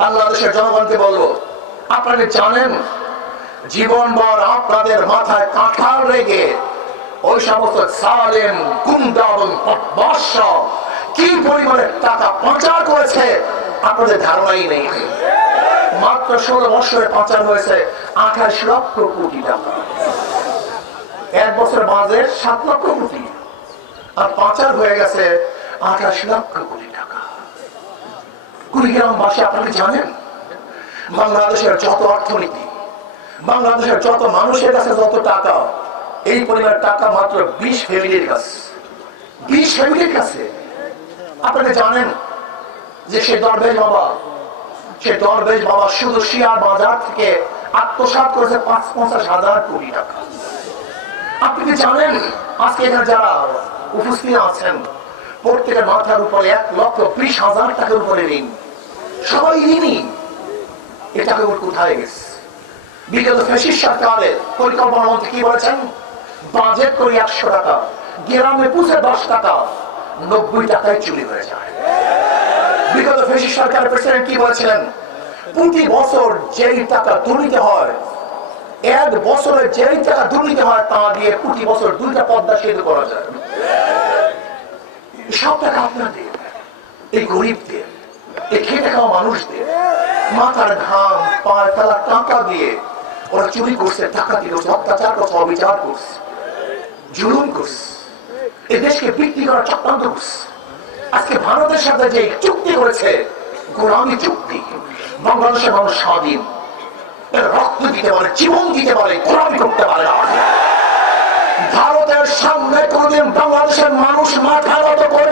বাংলাদেশের জনগণকে বলবো, আপনারা জানেন জীবনভর আপনাদের মাথায় কাঁঠাল রেখে ওই সমস্ত জালেম গুন্ডা এবং বদমাশ কি পরিমাণে টাকা পাচার করেছে আপনাদের ধারণাই নেই। মাত্র 16 বছরে পাচার হয়েছে 28 লক্ষ কোটি টাকা। এক বছর বাজে 7 লক্ষ কোটি, আর পাচার হয়ে গেছে 28 লক্ষ কোটি টাকা। কুড়িগ্রামবাসী আপনারা জানেন বাংলাদেশের যত অর্থনীতি, বাংলাদেশের যত মানুষের কাছে যত টাকা, এই পরিমাণ টাকা মাত্র 20 ফ্যামিলির কাছে। 20 ফ্যামিলির কাছে। আপনারা জানেন যে সে দরবেশ বাবা শুধু শেয়ার বাজার থেকে আত্মসাৎ করেছে 50,000 কোটি টাকা। আপনি কি জানেন আজকে এখানে যারা উপস্থিত আছেন প্রত্যেকের মাথার উপরে 1,20,000 টাকার উপরে ঋণ, সবাই ঋণী। এ টাকাগুলো কোথায় গেছে? বিগত ফ্যাসিস্ট সরকারের পরিকল্পনা মন্ত্রী কি বলেছেন? বাজেট করি 100 টাকা, গ্রামে পুষে 10 টাকা, 90 টাকায় চুরি হয়ে যায়। বিগত ফ্যাসিস্ট সরকারের প্রেসিডেন্ট কি বলেছিলেন? প্রতি বছর যেই টাকা দুর্নীতি হয়, এক বছরে যেই টাকা দুর্নীতি হয় তা দিয়ে প্রতি বছর 2টা পদ্মা সেতু করা যায়। সব টাকা আপনাদের, এই গরিবদের, এই খেটে খাওয়া মানুষদের মাথার ঘাম পায়ে ফেলা টাকা দিয়ে ওরা চুরি করছে, ডাকাতি করছে, অত্যাচার করছে, অবিচার করছে, জুলুম করছে, এই দেশকে বিক্রি করার চক্রান্ত করছে। আজকে ভারতের সাথে যে চুক্তি করেছে, গোলামি চুক্তি, বাংলাদেশের মানুষ স্বাধীন, রক্ত দিতে পারে, জীবন দিতে পারে, গোলামি করতে পারে না। ভারতের সামনে কোনদিন বাংলাদেশের মানুষ মাথা নত করে